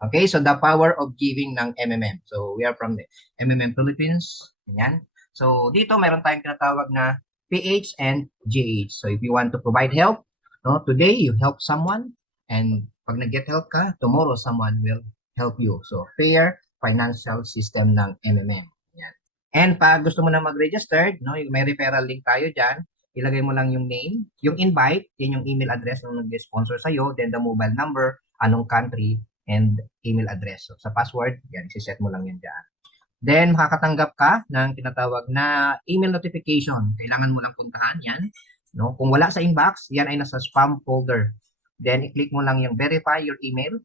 Okay, so the power of giving ng MMM. So we are from the MMM Philippines. Ganyan. So dito mayroon tayong tinatawag na PH and GH. So if you want to provide help, no, today you help someone and pag nag-get help ka, tomorrow someone will help you. So fair financial system ng MMM. Yan. And pag gusto mo na mag-register, no, may referral link tayo diyan. Ilagay mo lang yung name, yung invite, yan yung email address ng nag-sponsor sa'yo, then the mobile number, anong country, and email address. So, sa password, yan, set mo lang yan dyan. Then, makakatanggap ka ng tinatawag na email notification. Kailangan mo lang puntahan yan. No? Kung wala sa inbox, yan ay nasa spam folder. Then, i-click mo lang yung verify your email.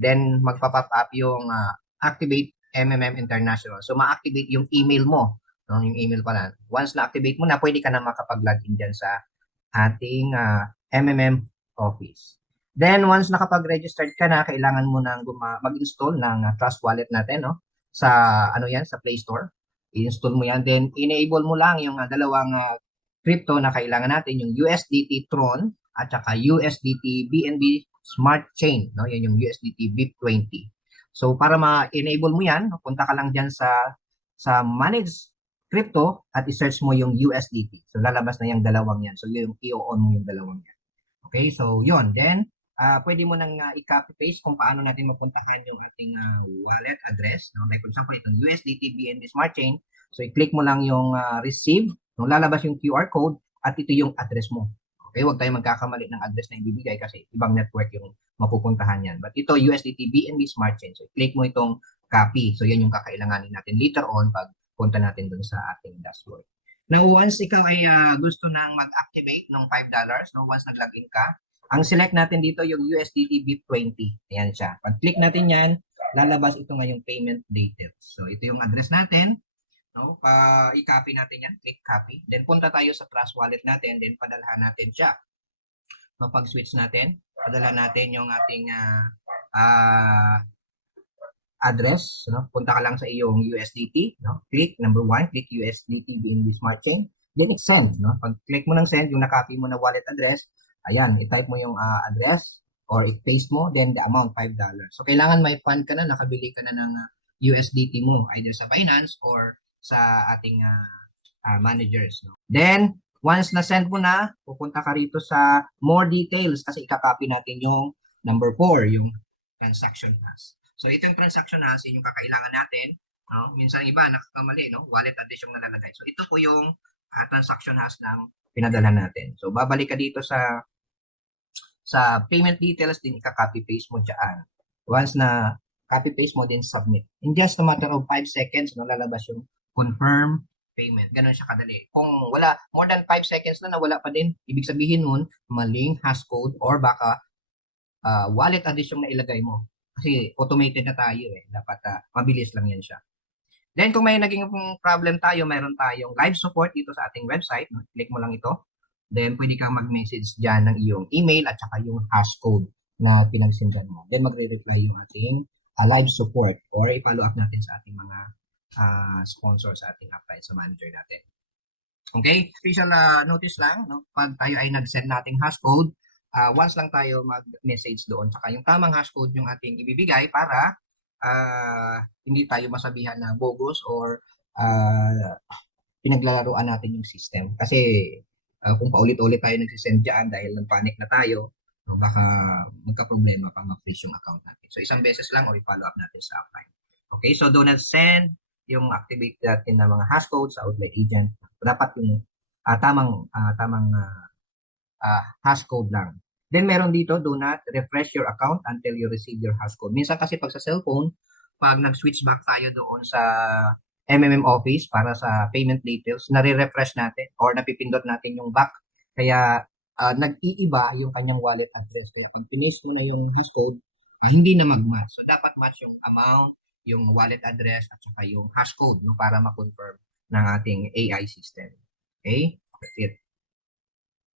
Then, magpa-pop up yung ah, activate MMM International. So, ma-activate yung email mo. No? Yung email pala. Once na-activate mo na, pwede ka na makapag-login dyan sa ating ah, MMM office. Then once nakapag-registered ka na, kailangan mo nang mag-install ng uh, Trust Wallet natin, no? Sa ano 'yan, sa Play Store. I-install mo 'yan, then enable mo lang yung uh, dalawang uh, crypto na kailangan natin, yung USDT Tron at saka USDT BNB Smart Chain, no? Yan yung USDT VIP20. So para ma-enable mo 'yan, punta ka lang diyan sa sa Manage Crypto at i-search mo yung USDT. So lalabas na yung dalawang 'yan. So yung i-on mo yung dalawang 'yan. Okay, so 'yon. Then ah pwede mo nang uh, i-copy paste kung paano natin mapuntahan yung ating uh, wallet address. No? Like for example, itong USDT BNB Smart Chain. So i-click mo lang yung uh, receive, no? lalabas yung QR code at ito yung address mo. Okay, huwag tayo magkakamali ng address na ibibigay kasi ibang network yung mapupuntahan yan. But ito USDT BNB Smart Chain. So i-click mo itong copy. So yan yung kakailanganin natin later on pag punta natin dun sa ating dashboard. Now, once ikaw ay uh, gusto nang mag-activate ng $5, no, once nag-login ka, ang select natin dito yung USDT BIP20. Ayan siya. Pag-click natin yan, lalabas ito nga yung payment details. So, ito yung address natin. No? Pa i-copy natin yan. Click copy. Then, punta tayo sa Trust Wallet natin. Then, padalhan natin siya. Mapag-switch natin. Padala natin yung ating uh, uh, address. No? Punta ka lang sa iyong USDT. No? Click, number one, click USDT BNB Smart Chain. Then, send. No? Pag-click mo ng send, yung nakopy mo na wallet address, ayan, i-type mo yung uh, address or i-paste mo, then the amount, $5. So, kailangan may fund ka na, nakabili ka na ng uh, USDT mo, either sa Binance or sa ating uh, uh, managers. No? Then, once na-send mo na, pupunta ka rito sa more details kasi ikakopy natin yung number 4, yung transaction hash. So, ito yung transaction hash, yun yung kakailangan natin. No? Minsan iba, nakakamali, no? wallet address yung nalalagay. So, ito po yung uh, transaction hash ng pinadala natin. So, babalik ka dito sa sa payment details din, ika-copy paste mo dyan. Once na copy paste mo din submit. In just a matter of 5 seconds, no, lalabas yung confirm payment. Ganon siya kadali. Kung wala, more than 5 seconds na nawala pa din, ibig sabihin nun, maling hashcode or baka uh, wallet address yung nailagay mo. Kasi automated na tayo eh. Dapat uh, mabilis lang yan siya. Then kung may naging problem tayo, mayroon tayong live support dito sa ating website. No? Click mo lang ito. Then pwede kang mag-message dyan ng iyong email at saka yung hashcode na pinagsindan mo. Then magre-reply yung ating uh, live support or i-follow up natin sa ating mga uh, sponsor sa ating upline sa manager natin. Okay, special uh, notice lang, no? pag tayo ay nag-send nating hashcode, uh, once lang tayo mag-message doon. Saka yung tamang hashcode yung ating ibibigay para uh, hindi tayo masabihan na bogus or uh, pinaglalaroan natin yung system. Kasi uh, kung paulit-ulit tayo nagsisend dyan dahil nag-panic na tayo, no, baka magka-problema pa mag-freeze yung account natin. So isang beses lang o i-follow up natin sa upline. Okay, so do not send yung activate natin ng mga hashcode sa outlet agent. Dapat yung uh, tamang uh, tamang uh, uh, hashcode lang. Then meron dito, do not refresh your account until you receive your hashcode. Minsan kasi pag sa cellphone, pag nag-switch back tayo doon sa MMM Office para sa payment details, nare-refresh natin or napipindot natin yung back. Kaya uh, nag-iiba yung kanyang wallet address. Kaya pag pinis mo na yung hashcode, uh, hindi na mag-match. So dapat match yung amount, yung wallet address at saka yung hashcode no para ma-confirm ng ating AI system. Okay? That's it.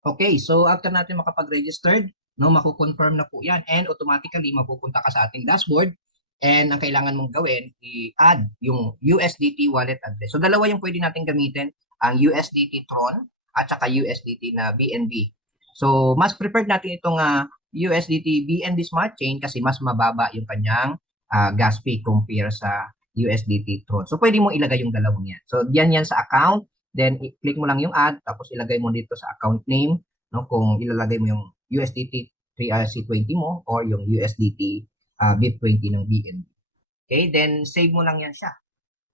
Okay, so after natin makapag-registered, no, mako-confirm na po 'yan and automatically mapupunta ka sa ating dashboard and ang kailangan mong gawin, i-add yung USDT wallet address. So dalawa yung pwede natin gamitin, ang USDT Tron at saka USDT na BNB. So mas preferred natin itong uh, USDT BNB Smart Chain kasi mas mababa yung kanyang ah, gas fee compare sa USDT Tron. So, pwede mo ilagay yung dalawang yan. So, yan yan sa account. Then, i-click mo lang yung add. Tapos, ilagay mo dito sa account name. No? Kung ilalagay mo yung USDT 3RC20 mo or yung USDT uh, BIP20 ng BNB. Okay? Then, save mo lang yan siya.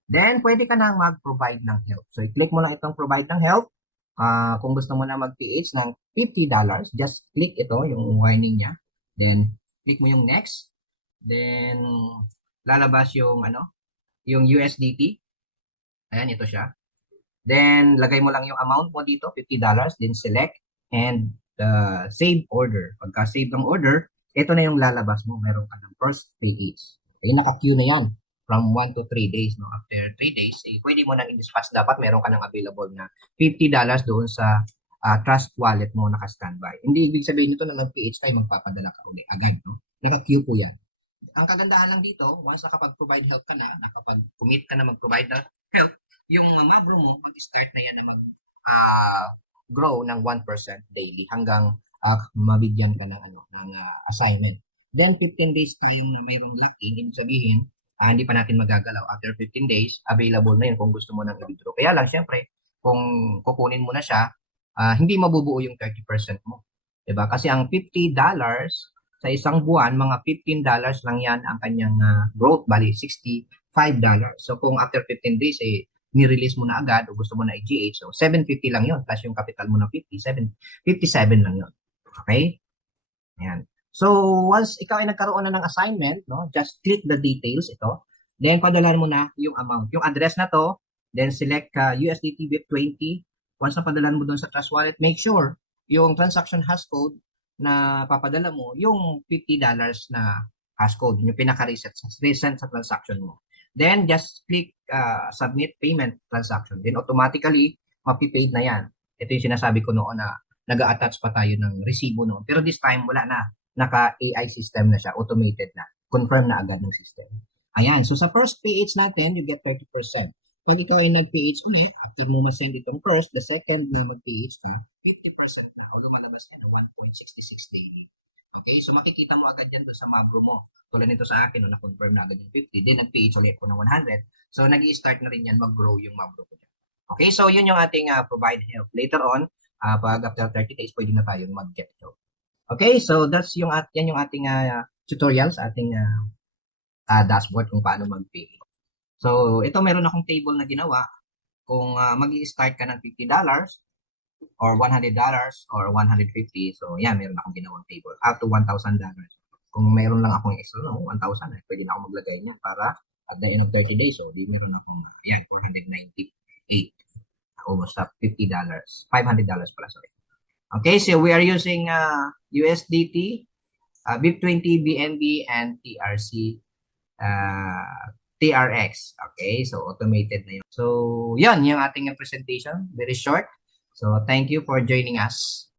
Then, pwede ka na mag-provide ng help. So, i-click mo lang itong provide ng help. Ah, kung gusto mo na mag-PH ng $50, just click ito, yung warning niya. Then, click mo yung next. Then, lalabas yung ano, yung USDT. Ayan, ito siya. Then, lagay mo lang yung amount mo dito, $50. Then, select and uh, save order. Pagka save ng order, ito na yung lalabas mo. Meron ka ng first PH. Okay, naka-queue na yan from 1 to 3 days. No? After 3 days, eh, pwede mo nang i-dispatch. Dapat meron ka ng available na $50 doon sa ah, trust wallet mo naka-standby. Hindi ibig sabihin nito na nag-PH tayo, magpapadala ka uli agad. No? Naka-queue po yan. Ang kagandahan lang dito, once nakapag-provide help ka na, nakapag-commit ka na mag-provide ng help, yung uh, magro mo, mag-start na yan na mag ah, grow ng 1% daily hanggang ah, mabigyan ka ng ano ng ah, assignment. Then 15 days tayong na mayroong lock-in, ibig sabihin, ah, hindi pa natin magagalaw. After 15 days, available na yun kung gusto mo nang i-withdraw. Kaya lang, syempre, kung kukunin mo na siya, ah, hindi mabubuo yung 30% mo. 'Di ba? Kasi ang $50 sa isang buwan, mga $15 lang yan ang kanyang ah, growth, bali $65. So kung after 15 days, eh, ni-release mo na agad o gusto mo na i-GH, so 750 lang yon plus yung capital mo ng 57, 57 lang yon Okay? Ayan. So, once ikaw ay nagkaroon na ng assignment, no, just click the details ito. Then, padalan mo na yung amount. Yung address na to, then select ka USDT BIP20. Once na padalan mo doon sa Trust Wallet, make sure yung transaction hash code na papadala mo, yung $50 na hash code, yung pinaka-reset sa, recent sa transaction mo. Then, just click uh, submit payment transaction. Then, automatically, mapipaid na yan. Ito yung sinasabi ko noon na nag-attach pa tayo ng resibo noon. Pero this time, wala na. Naka-AI system na siya. Automated na. Confirm na agad ng system. Ayan. So, sa first PH natin, you get 30%. Pag ikaw ay nag-PH ulit, after mo masend itong first, the second na mag-PH ka, 50% na. O lumalabas yan, 1.66 daily. Okay? So, makikita mo agad yan doon sa Mabro mo. Tulad nito sa akin, no, na-confirm na agad yung 50. Then, nag-PH ulit ko ng 100. So, nag start na rin yan mag-grow yung Mabro ko. Okay? So, yun yung ating uh, provide help. Later on, uh, pag after 30 days, pwede na tayong mag-get help. Okay? So, that's yung, at, yan yung ating uh, tutorial sa ating uh, uh, dashboard kung paano mag-pay. So, ito meron akong table na ginawa. Kung uh, mag-start ka ng $50 or $100 or 150 so yan, meron akong ginawang table. Up to $1,000. Kung meron lang akong extra, no, 1,000, eh, pwede na ako maglagay niya para at the end of 30 days, so di meron akong, uh, yan, 498. Almost up $50. $500 pala, sorry. Okay, so we are using uh, USDT, uh, BIP20, BNB, and TRC, uh, TRX. Okay, so automated na yun. So, yan, yung ating presentation. Very short. So, thank you for joining us.